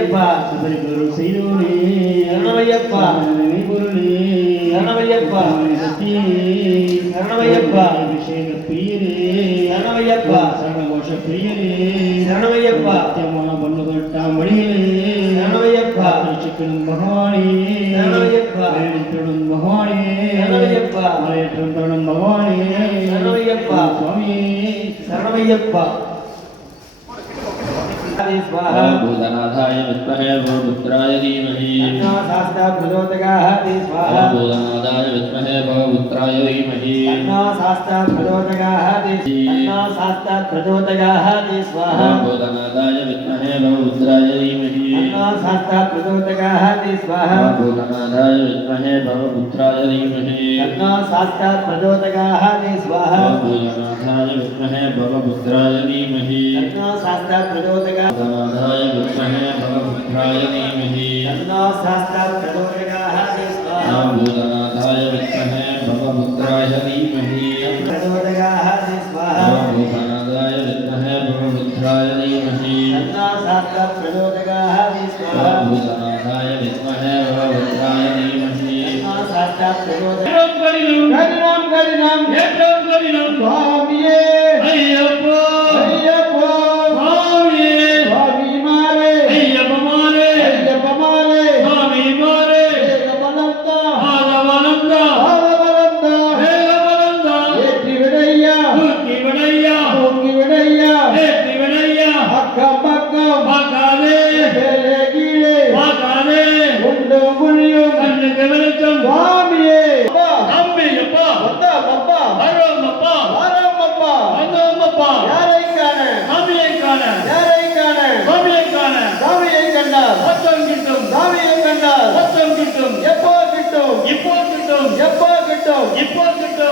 சரணமையப்பா சபரிபுரம் செய்தோனே சரணமையப்பா பொருளே சரணமையப்பா சக்தியே சரணமையப்பா. அபிஷேக பிரியரே சரணமையப்பா சரணகோஷ பிரியரே சரணமையப்பா. சத்தியமான பண்ணு தொட்டாம் வழிகளே சரணமையப்பா. சிக்கனும் பகவானே. சரணமையப்பா. வேடித்தொடும் பகவானே. சரணமையப்பா. மலையற்றும் தருணம் பகவானே. சரணமையப்பா. சுவாமியே சரணமையப்பா. ஸ்வாஹா भूतनाथाय विद्महे भवपुत्राय धीमहि भूतनाथाय विद्महे भवपुत्राय धीमहि भूतनाथाय विद्महे भवपुत्राय धीमहि भूतनाथाय विद्महे भवपुत्राय धीमहि भूतनाथाय विद्महे भवपुत्राय धीमहि शास्त्रात् प्रचोदगा भगवत्प्रदाय विष्महे भगवत्पुत्राय धीमहि। तन्नासहस्रप्रचोदयाः भूतनाथाय विष्महे भगवत्पुत्राय धीमहि। प्रचोदयाः भूतनाथाय विद्महे भगवत्पुत्राय धीमहि। तन्नासहस्रप्रचोदयाः भूतनाथाय विद्महे भगवत्पुत्राय धीमहि। तन्नासहस्रप्रचोदयाः हरि राम हरि राम हरि राम हरि राम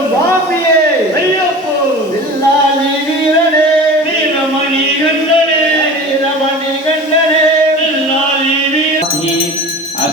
சுவாமியே. ஐயப்போ. வில்லாலி வீரனே. வீரமணி கண்டனே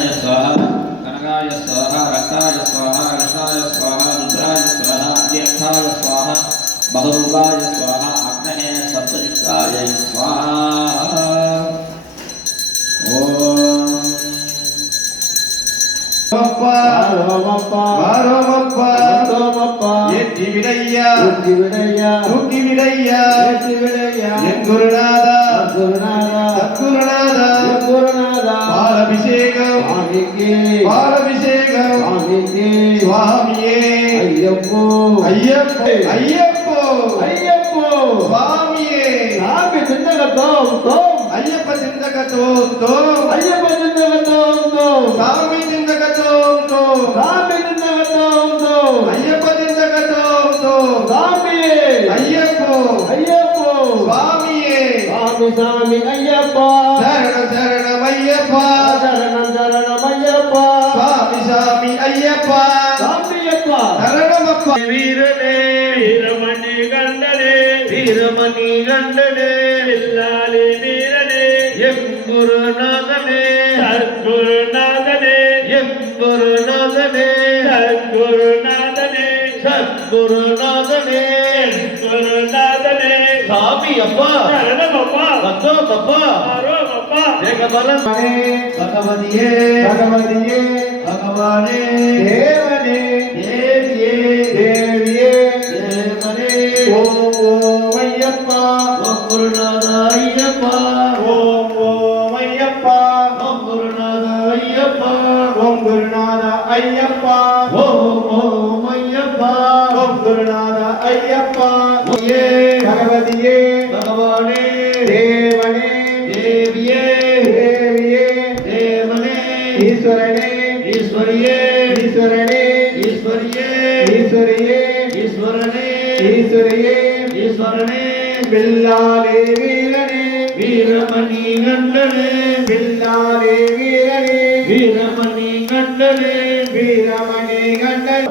కృష్ణాయ స్వాహ కనకాయ స్వాహ రక్తాయ స్వాహ కృష్ణాయ స్వాహ రుద్రాయ స్వాహ తీర్థాయ స్వాహ బహురూపాయ స్వాహ అగ్నే సప్తదిక్కాయ స్వాహ. ஆரோமப்பா வாரோமப்பா ஆரோமப்பா ஏற்றி விடையா தூக்கி விடையா தூக்கி விடையா ஏற்றி விடையா என் குருநாதா குருநாதா சத்குருநாதா. குருநாதா பாலபிஷேகம். சுவாமிக்கு பாலபிஷேகம். சுவாமிக்கு சுவாமியே. ஐயப்போ. ஐயப்போ. ஐயப்போ. ஐயப்போ. சுவாமியே. சாமி சிந்தகத்தோம் தோம். ஐயப்ப சிந்தக தோம் தோம் ஐயப்ப சிந்தகத்தோம் தோம் சாமி சிந்தக தோம் தோம் சாமி சிந்தகத்தோம் தோம் ஐயப்ப சிந்தக தோம் தோம் சாமியே ஐயப்போ ஐயப்போ சுவாமியே சாமி சாமி ஐயப்பா சரணம் சரணம் ஐயப்பா சரணம் சரணம் ஐயப்பா சாமி சாமி குருநாதனே சத்குருநாதனே. எம் குருநாதனே சத்குருநாதனே. சத்குருநாதனே. குருநாதனே சாமி அப்பா சரணமப்பா. வந்தோம் அப்பா ஆரோம் அப்பா ஜெகபலம் பகவதியே. பகவதியே. பகவானே. தேவனே. தேவியே. குருநாத ஐயப்பா பகவதியே பகவானே தேவனே தேவியே தேவியே தேவனே ஈஸ்வரனே ஈஸ்வரியே ஈஸ்வரனே ஈஸ்வரியே ஈஸ்வரியே ஈஸ்வரனே ஈஸ்வரியே ஈஸ்வரனே பில்லாலே வீரனே வீரமணி கண்டனே பில்லாலே வீரனே வீரமணி கண்டனே வீரமணி கண்டன்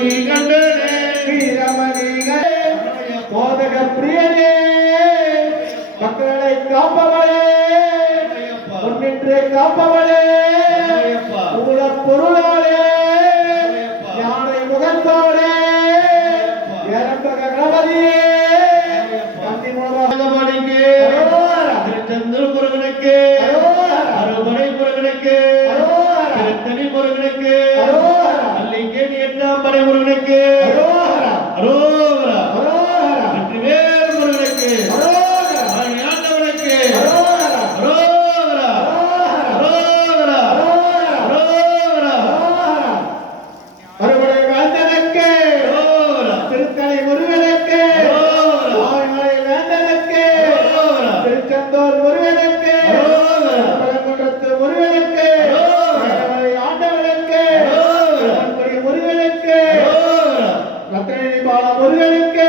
காப்பவளே. மூல பொருளாளே யானை முகத்தோடே. இரண்டக கணபதியே வேட்பாளர் முருகனுக்கு